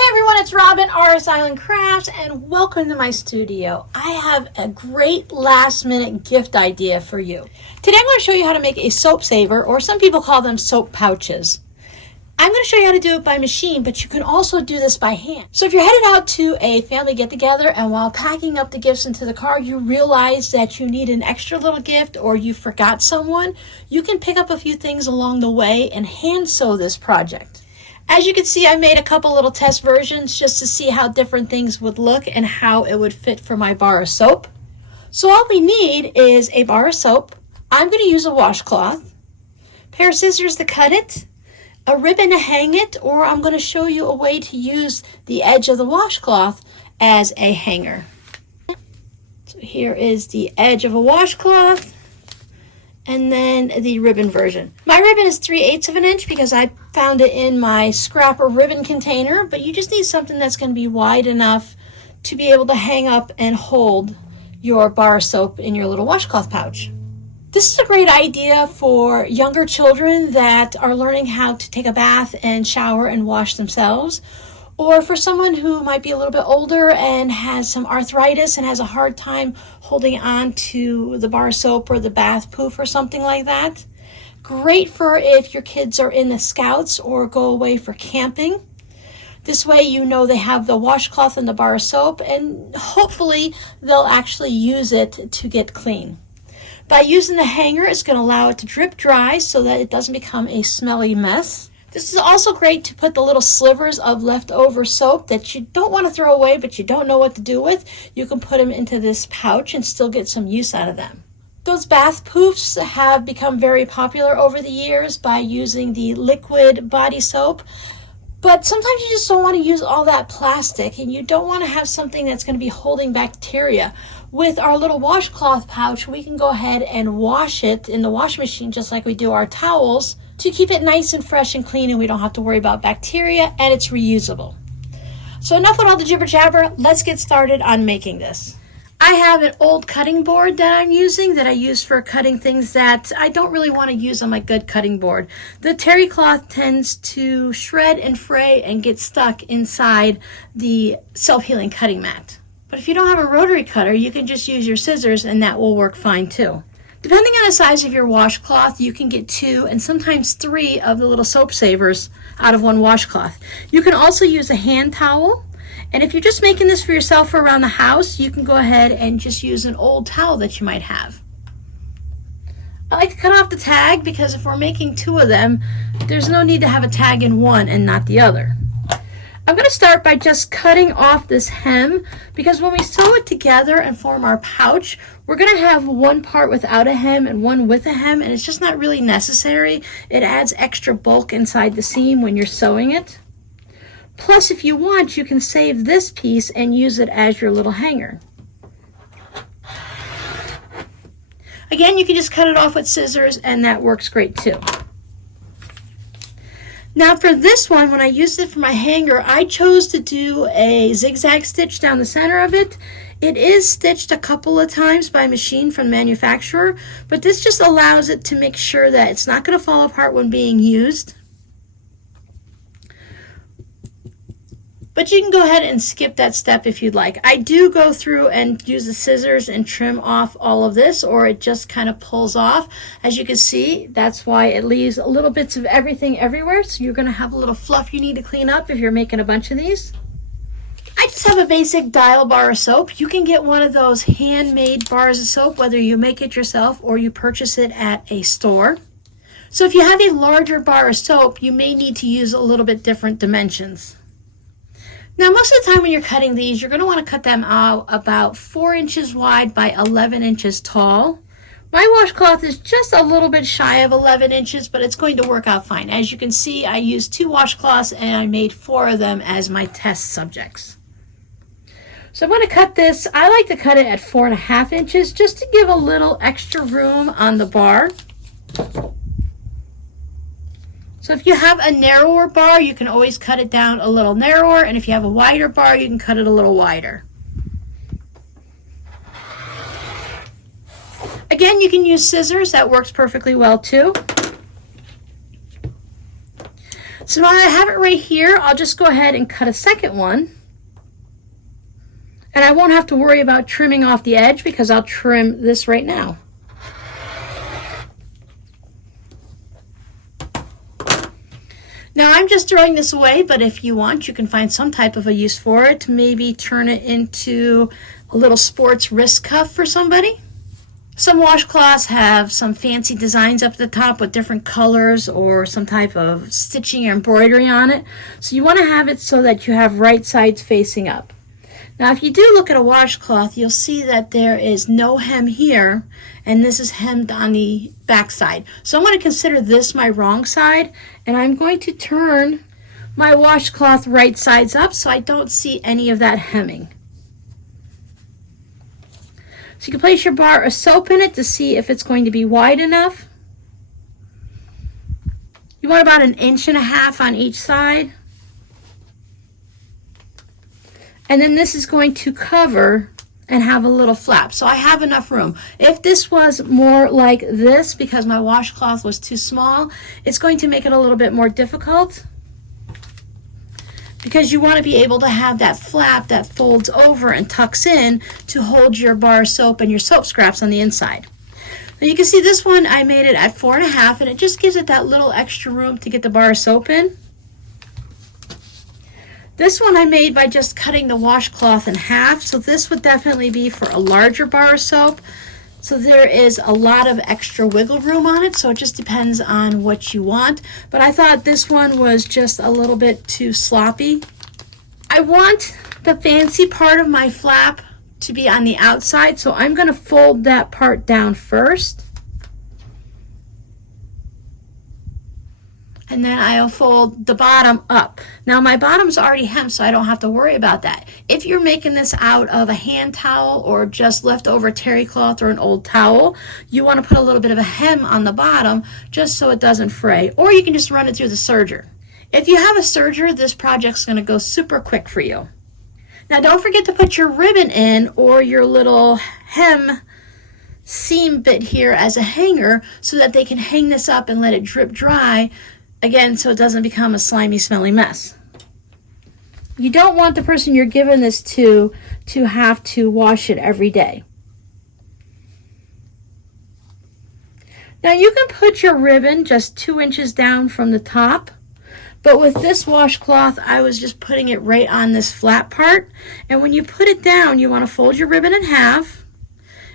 Hey everyone, it's Robin, RsIslandCrafts, and welcome to my studio. I have a great last minute gift idea for you. Today I'm going to show you how to make a soap saver, or some people call them soap pouches. I'm going to show you how to do it by machine, but you can also do this by hand. So if you're headed out to a family get-together and while packing up the gifts into the car, you realize that you need an extra little gift or you forgot someone, you can pick up a few things along the way and hand sew this project. As you can see, I made a couple little test versions just to see how different things would look and how it would fit for my bar of soap. So all we need is a bar of soap. I'm going to use a washcloth, a pair of scissors to cut it, a ribbon to hang it, or I'm going to show you a way to use the edge of the washcloth as a hanger. So here is the edge of a washcloth, and then the ribbon version. My ribbon is 3/8 of an inch because I found it in my scrapper ribbon container, but you just need something that's going to be wide enough to be able to hang up and hold your bar of soap in your little washcloth pouch. This is a great idea for younger children that are learning how to take a bath and shower and wash themselves, or for someone who might be a little bit older and has some arthritis and has a hard time holding on to the bar of soap or the bath poof or something like that. Great for if your kids are in the Scouts or go away for camping. This way you know they have the washcloth and the bar of soap, and hopefully they'll actually use it to get clean. By using the hanger, it's going to allow it to drip dry so that it doesn't become a smelly mess. This is also great to put the little slivers of leftover soap that you don't want to throw away but you don't know what to do with. You can put them into this pouch and still get some use out of them. Those bath poofs have become very popular over the years by using the liquid body soap. But sometimes you just don't want to use all that plastic, and you don't want to have something that's going to be holding bacteria. With our little washcloth pouch, we can go ahead and wash it in the wash machine just like we do our towels to keep it nice and fresh and clean, and we don't have to worry about bacteria, and it's reusable. So enough with all the jibber jabber, let's get started on making this. I have an old cutting board that I'm using that I use for cutting things that I don't really want to use on my good cutting board. The terry cloth tends to shred and fray and get stuck inside the self-healing cutting mat. But if you don't have a rotary cutter, you can just use your scissors and that will work fine too. Depending on the size of your washcloth, you can get 2 and sometimes 3 of the little soap savers out of one washcloth. You can also use a hand towel. And if you're just making this for yourself or around the house, you can go ahead and just use an old towel that you might have. I like to cut off the tag because if we're making 2 of them, there's no need to have a tag in one and not the other. I'm going to start by just cutting off this hem because when we sew it together and form our pouch, we're going to have one part without a hem and one with a hem, and it's just not really necessary. It adds extra bulk inside the seam when you're sewing it. Plus, if you want, you can save this piece and use it as your little hanger. Again, you can just cut it off with scissors and that works great too. Now for this one, when I used it for my hanger, I chose to do a zigzag stitch down the center of it. It is stitched a couple of times by machine from the manufacturer, but this just allows it to make sure that it's not going to fall apart when being used. But you can go ahead and skip that step if you'd like. I do go through and use the scissors and trim off all of this, or it just kind of pulls off. As you can see, that's why it leaves little bits of everything everywhere. So you're going to have a little fluff you need to clean up if you're making a bunch of these. I just have a basic dial bar of soap. You can get one of those handmade bars of soap, whether you make it yourself or you purchase it at a store. So if you have a larger bar of soap, you may need to use a little bit different dimensions. Now, most of the time when you're cutting these, you're going to want to cut them out about 4 inches wide by 11 inches tall. My washcloth is just a little bit shy of 11 inches, but it's going to work out fine. As you can see, I used 2 washcloths and I made 4 of them as my test subjects. So I'm going to cut this. I like to cut it at 4.5 inches just to give a little extra room on the bar. So if you have a narrower bar, you can always cut it down a little narrower, and if you have a wider bar, you can cut it a little wider. Again, you can use scissors. That works perfectly well too. So now I have it right here, I'll just go ahead and cut a second one. And I won't have to worry about trimming off the edge because I'll trim this right now. Now I'm just throwing this away, but if you want, you can find some type of a use for it. Maybe turn it into a little sports wrist cuff for somebody. Some washcloths have some fancy designs up at the top with different colors or some type of stitching or embroidery on it. So you want to have it so that you have right sides facing up. Now if you do look at a washcloth, you'll see that there is no hem here, and this is hemmed on the back side. So I'm going to consider this my wrong side, and I'm going to turn my washcloth right sides up so I don't see any of that hemming. So you can place your bar of soap in it to see if it's going to be wide enough. You want about 1.5 inches on each side. And then this is going to cover and have a little flap. So I have enough room. If this was more like this, because my washcloth was too small, it's going to make it a little bit more difficult, because you want to be able to have that flap that folds over and tucks in to hold your bar of soap and your soap scraps on the inside. Now you can see this one, I made it at 4.5, and it just gives it that little extra room to get the bar of soap in. This one I made by just cutting the washcloth in half, so this would definitely be for a larger bar of soap. So there is a lot of extra wiggle room on it, so it just depends on what you want. But I thought this one was just a little bit too sloppy. I want the fancy part of my flap to be on the outside, so I'm going to fold that part down first. And then I'll fold the bottom up. Now my bottom's already hemmed, so I don't have to worry about that. If you're making this out of a hand towel or just leftover terry cloth or an old towel, you want to put a little bit of a hem on the bottom just so it doesn't fray, or you can just run it through the serger. If you have a serger, this project's going to go super quick for you. Now don't forget to put your ribbon in, or your little hem seam bit here as a hanger, so that they can hang this up and let it drip dry. Again, so it doesn't become a slimy, smelly mess. You don't want the person you're giving this to have to wash it every day. Now you can put your ribbon just 2 inches down from the top, but with this washcloth, I was just putting it right on this flat part. And when you put it down, you want to fold your ribbon in half,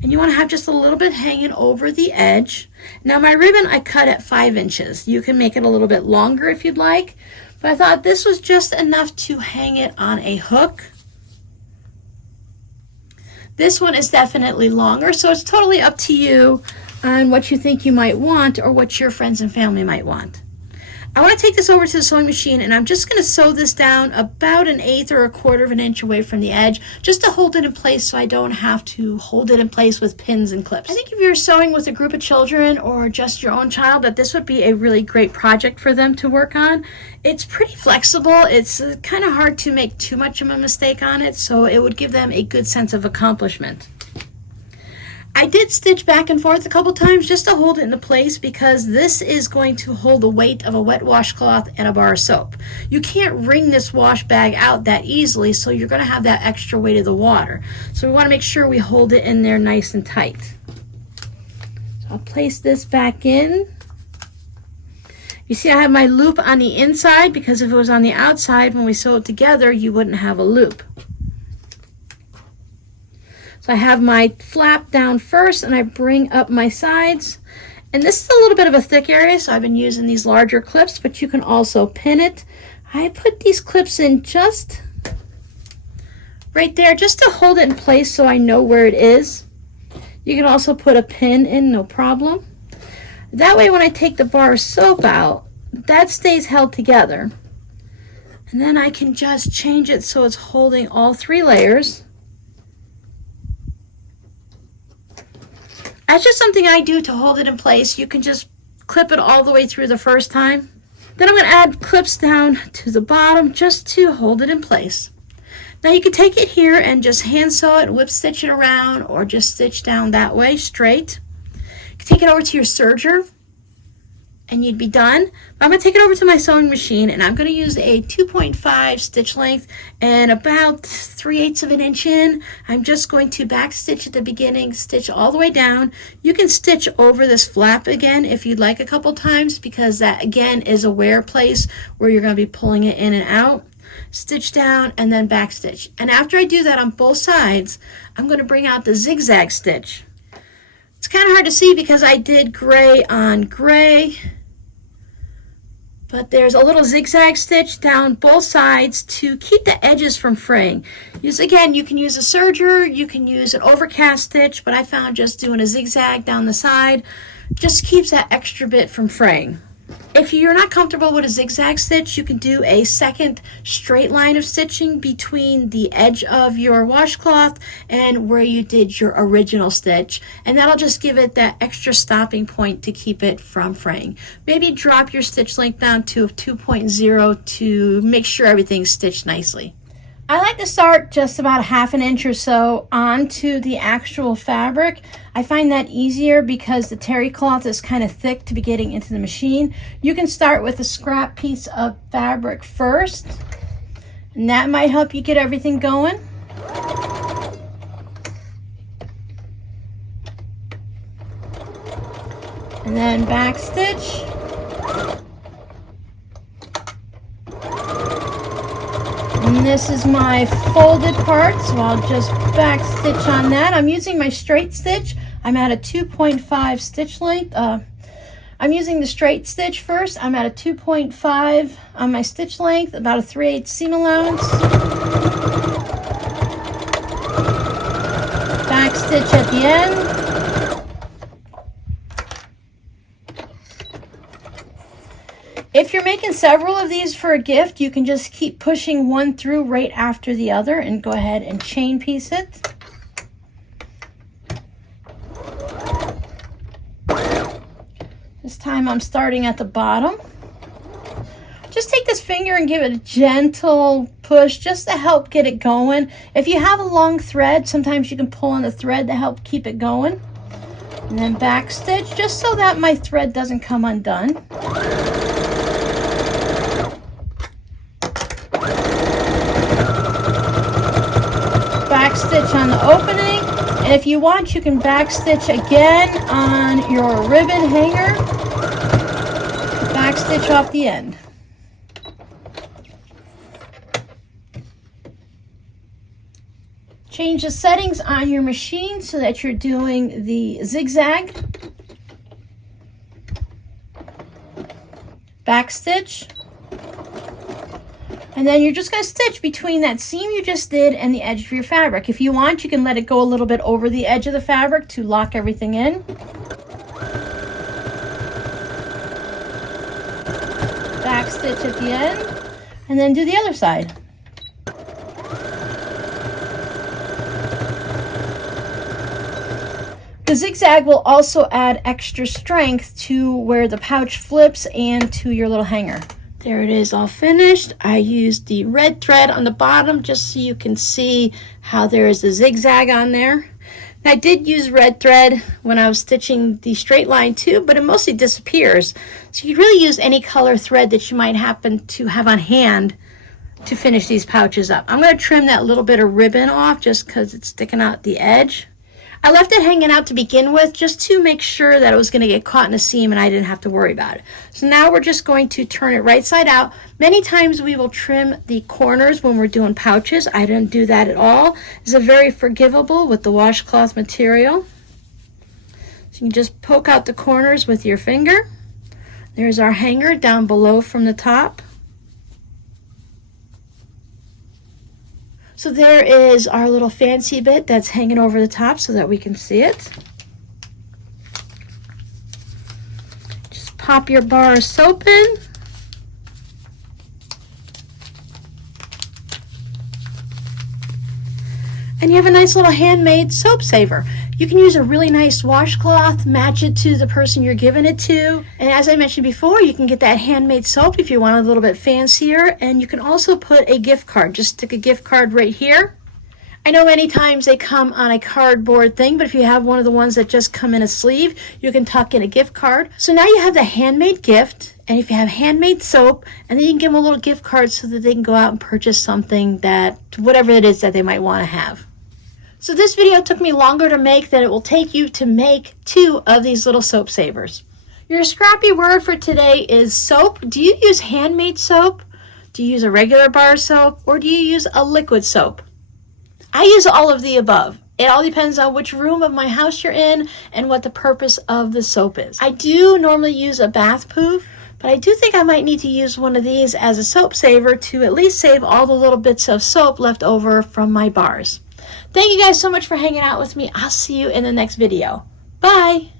and you want to have just a little bit hanging over the edge. Now my ribbon I cut at 5 inches. You can make it a little bit longer if you'd like, but I thought this was just enough to hang it on a hook. This one is definitely longer, so it's totally up to you on what you think you might want or what your friends and family might want. I want to take this over to the sewing machine, and I'm just going to sew this down about 1/8 or 1/4 of an inch away from the edge, just to hold it in place so I don't have to hold it in place with pins and clips. I think if you're sewing with a group of children or just your own child, that this would be a really great project for them to work on. It's pretty flexible. It's kind of hard to make too much of a mistake on it, so it would give them a good sense of accomplishment. I did stitch back and forth a couple times just to hold it into place, because this is going to hold the weight of a wet washcloth and a bar of soap. You can't wring this wash bag out that easily, so you're going to have that extra weight of the water. So we want to make sure we hold it in there nice and tight. So I'll place this back in. You see I have my loop on the inside, because if it was on the outside when we sew it together, you wouldn't have a loop. So I have my flap down first, and I bring up my sides. And this is a little bit of a thick area, so I've been using these larger clips, but you can also pin it. I put these clips in just right there, just to hold it in place so I know where it is. You can also put a pin in, no problem. That way when I take the bar of soap out, that stays held together. And then I can just change it so it's holding all 3 layers. That's just something I do to hold it in place. You can just clip it all the way through the first time. Then I'm going to add clips down to the bottom just to hold it in place. Now you can take it here and just hand sew it, whip stitch it around, or just stitch down that way straight. You can take it over to your serger and you'd be done. But I'm going to take it over to my sewing machine, and I'm going to use a 2.5 stitch length and about 3/8 of an inch in. I'm just going to back stitch at the beginning, stitch all the way down. You can stitch over this flap again if you'd like a couple times, because that again is a wear place where you're going to be pulling it in and out. Stitch down and then back stitch. And after I do that on both sides, I'm going to bring out the zigzag stitch. It's kind of hard to see because I did gray on gray, but there's a little zigzag stitch down both sides to keep the edges from fraying. Again, you can use a serger, you can use an overcast stitch, but I found just doing a zigzag down the side just keeps that extra bit from fraying. If you're not comfortable with a zigzag stitch, you can do a second straight line of stitching between the edge of your washcloth and where you did your original stitch, and that'll just give it that extra stopping point to keep it from fraying. Maybe drop your stitch length down to a 2.0 to make sure everything's stitched nicely. I like to start just about 1/2 inch or so onto the actual fabric. I find that easier because the terry cloth is kind of thick to be getting into the machine. You can start with a scrap piece of fabric first, and that might help you get everything going. And then back stitch. And this is my folded part, so I'll just back stitch on that. I'm using my straight stitch. I'm at a 2.5 stitch length. I'm using the straight stitch first. I'm at a 2.5 on my stitch length, about a 3/8 seam allowance. Back stitch at the end. If you're making several of these for a gift, you can just keep pushing one through right after the other and go ahead and chain piece it. This time I'm starting at the bottom. Just take this finger and give it a gentle push just to help get it going. If you have a long thread, sometimes you can pull on the thread to help keep it going. And then back stitch just so that my thread doesn't come undone. Back stitch on the opening, and if you want, you can back stitch again on your ribbon hanger. Back stitch off the end. Change the settings on your machine so that you're doing the zigzag. Back stitch. And then you're just going to stitch between that seam you just did and the edge of your fabric. If you want, you can let it go a little bit over the edge of the fabric to lock everything in. Back stitch at the end, and then do the other side. The zigzag will also add extra strength to where the pouch flips and to your little hanger. There it is, all finished. I used the red thread on the bottom just so you can see how there is a zigzag on there. And I did use red thread when I was stitching the straight line too, but it mostly disappears. So you could really use any color thread that you might happen to have on hand to finish these pouches up. I'm going to trim that little bit of ribbon off just because it's sticking out the edge. I left it hanging out to begin with just to make sure that it was going to get caught in a seam and I didn't have to worry about it. So now we're just going to turn it right side out. Many times we will trim the corners when we're doing pouches. I didn't do that at all. It's a very forgivable with the washcloth material. So you can just poke out the corners with your finger. There's our hanger down below from the top. So there is our little fancy bit that's hanging over the top so that we can see it. Just pop your bar of soap in. And you have a nice little handmade soap saver. You can use a really nice washcloth, match it to the person you're giving it to. And as I mentioned before, you can get that handmade soap if you want a little bit fancier. And you can also put a gift card. Just stick a gift card right here. I know many times they come on a cardboard thing, but if you have one of the ones that just come in a sleeve, you can tuck in a gift card. So now you have the handmade gift, and if you have handmade soap, and then you can give them a little gift card so that they can go out and purchase something that, whatever it is that they might want to have. So this video took me longer to make than it will take you to make 2 of these little soap savers. Your scrappy word for today is soap. Do you use handmade soap? Do you use a regular bar soap? Or do you use a liquid soap? I use all of the above. It all depends on which room of my house you're in and what the purpose of the soap is. I do normally use a bath poof, but I do think I might need to use one of these as a soap saver to at least save all the little bits of soap left over from my bars. Thank you guys so much for hanging out with me. I'll see you in the next video. Bye!